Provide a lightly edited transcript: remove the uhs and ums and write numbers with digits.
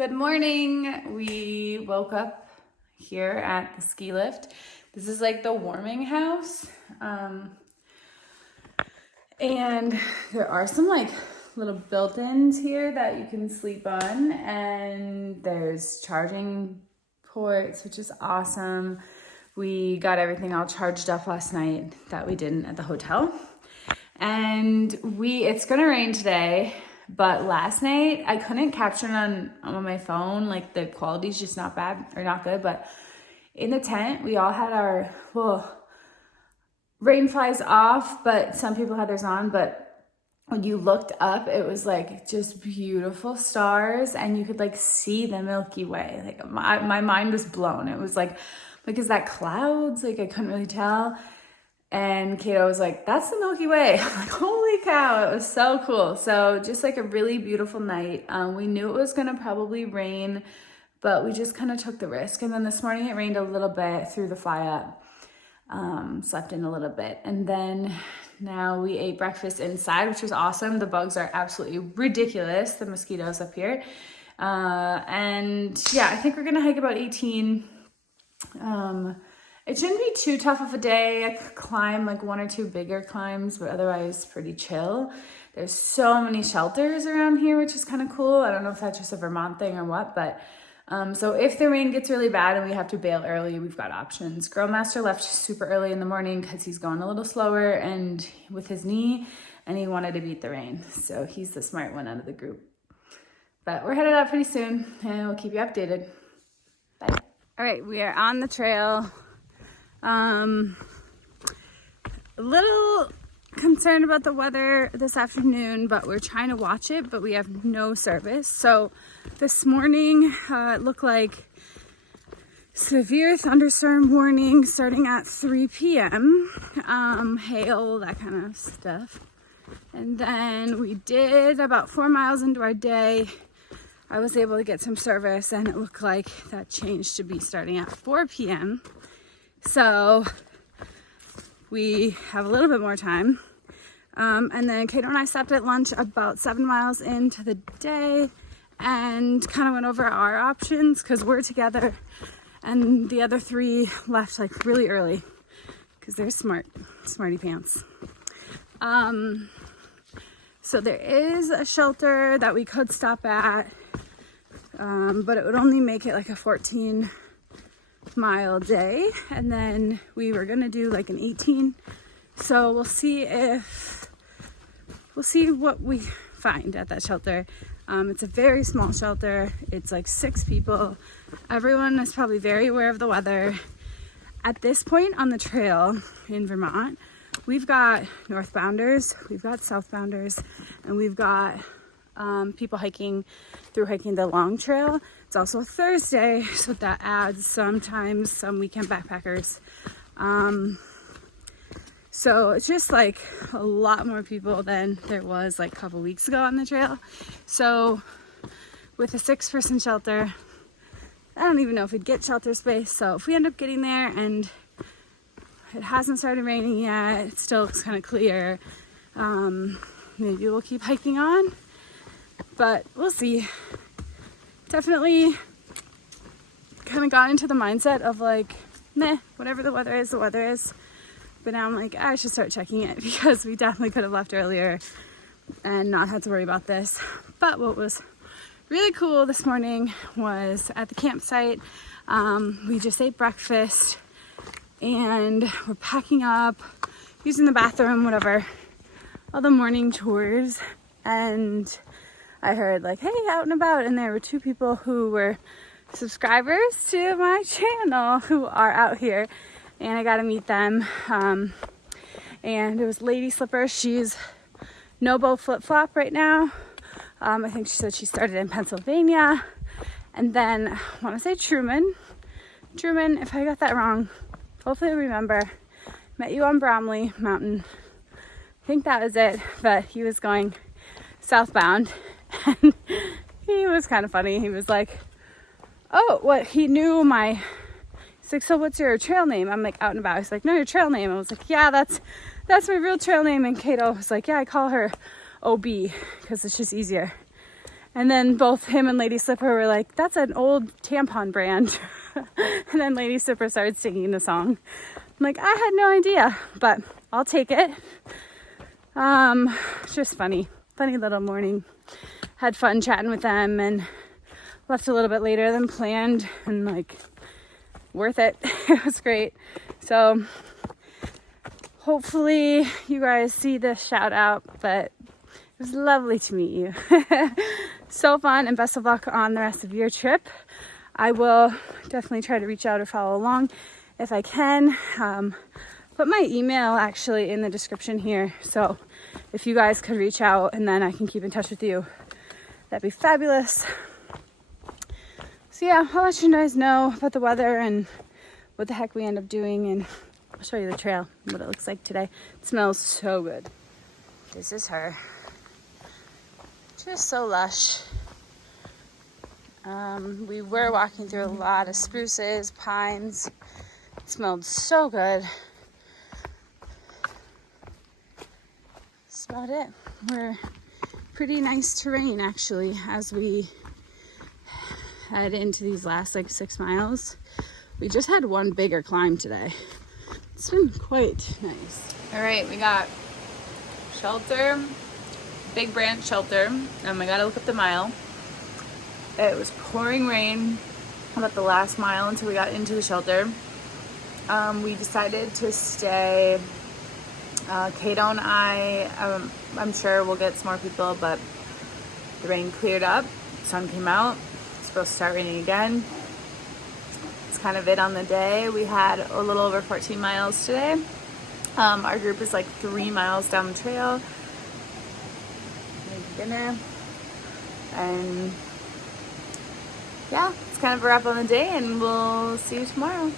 Good morning. We woke up here at the ski lift. This is like the warming house. And there are some like little built-ins here that you can sleep on, and there's charging ports, which is awesome. We got everything all charged up last night that we didn't at the hotel. And it's gonna rain today, but last night I couldn't capture it on my phone. Like the quality's just not bad or not good, but in the tent, we all had our, rain flies off, but some people had theirs on. But when you looked up, it was like just beautiful stars, and you could like see the Milky Way. Like my mind was blown. It was like, is that clouds? Like I couldn't really tell. And Kato was like, that's the Milky Way. I'm like, holy cow, it was so cool. So just like a really beautiful night. We knew it was gonna probably rain, but we just kind of took the risk. And then this morning it rained a little bit through the fly up. Slept in a little bit. And then now we ate breakfast inside, which was awesome. The bugs are absolutely ridiculous, the mosquitoes up here. And yeah, I think we're gonna hike about 18. It shouldn't be too tough of a day. I could climb like one or two bigger climbs, but otherwise pretty chill. There's so many shelters around here, which is kind of cool. I don't know if that's just a Vermont thing or what, but so if the rain gets really bad and we have to bail early, we've got options. Girlmaster left super early in the morning because he's going a little slower and with his knee, and he wanted to beat the rain. So he's the smart one out of the group. But we're headed out pretty soon, and we'll keep you updated. Bye. All right, we are on the trail. A little concerned about the weather this afternoon, but we're trying to watch it, but we have no service. So this morning it looked like severe thunderstorm warning starting at 3 p.m. Hail, that kind of stuff. And then we did about 4 miles into our day. I was able to get some service, and it looked like that changed to be starting at 4 p.m. So we have a little bit more time. And then Kato and I stopped at lunch about 7 miles into the day and kind of went over our options because we're together, and the other three left like really early because they're smarty pants. So there is a shelter that we could stop at, but it would only make it like a 14-mile day, and then we were gonna do like an 18. So we'll see what we find at that shelter. It's a very small shelter. It's like 6 people. Everyone is probably very aware of the weather. At this point on the trail in Vermont, we've got northbounders, we've got southbounders, and we've got people hiking the long trail. It's also a Thursday, so that adds sometimes some weekend backpackers. So it's just like a lot more people than there was like a couple weeks ago on the trail. So with a 6-person shelter, I don't even know if we'd get shelter space. So if we end up getting there and it hasn't started raining yet, it still looks kind of clear, maybe we'll keep hiking on, but we'll see. Definitely kind of got into the mindset of like, meh, whatever the weather is, the weather is. But now I'm like, I should start checking it because we definitely could have left earlier and not had to worry about this. But what was really cool this morning was at the campsite, we just ate breakfast and we're packing up, using the bathroom, whatever, all the morning chores. And I heard like, hey, out and about. And there were 2 people who were subscribers to my channel who are out here. And I got to meet them. And it was Lady Slippers. She's no-bow flip-flop right now. I think she said she started in Pennsylvania. And then I want to say Truman, if I got that wrong, hopefully I remember. Met you on Bromley Mountain. I think that was it. But he was going southbound. And he was kind of funny. He was like, oh, what? He knew my... He's like, so what's your trail name? I'm like, Out and About. He's like, no, your trail name. I was like, yeah, that's my real trail name. And Kato was like, yeah, I call her OB because it's just easier. And then both him and Lady Slipper were like, that's an old tampon brand. And then Lady Slipper started singing the song. I'm like, I had no idea, but I'll take it. It's just funny little morning. Had fun chatting with them and left a little bit later than planned, and like, worth it. It was great. So hopefully you guys see this shout out, but it was lovely to meet you. So fun, and best of luck on the rest of your trip. I will definitely try to reach out or follow along if I can. Put my email actually in the description here, so if you guys could reach out and then I can keep in touch with you, that'd be fabulous. So yeah, I'll let you guys know about the weather and what the heck we end up doing, and I'll show you the trail, what it looks like today. It smells so good. This is her. Just so lush. We were walking through a lot of spruces, pines. It smelled so good. That's about it. We're pretty nice terrain actually as we head into these last like 6 miles. We just had one bigger climb today. It's been quite nice. All right, we got shelter, big branch shelter. I gotta look up the mile. It was pouring rain about the last mile until we got into the shelter. We decided to stay. Kato and I'm sure we'll get some more people, but the rain cleared up, sun came out. It's supposed to start raining again. It's kind of it on the day. We had a little over 14 miles today. Our group is like 3 miles down the trail. Make dinner. And yeah, it's kind of a wrap on the day, and we'll see you tomorrow.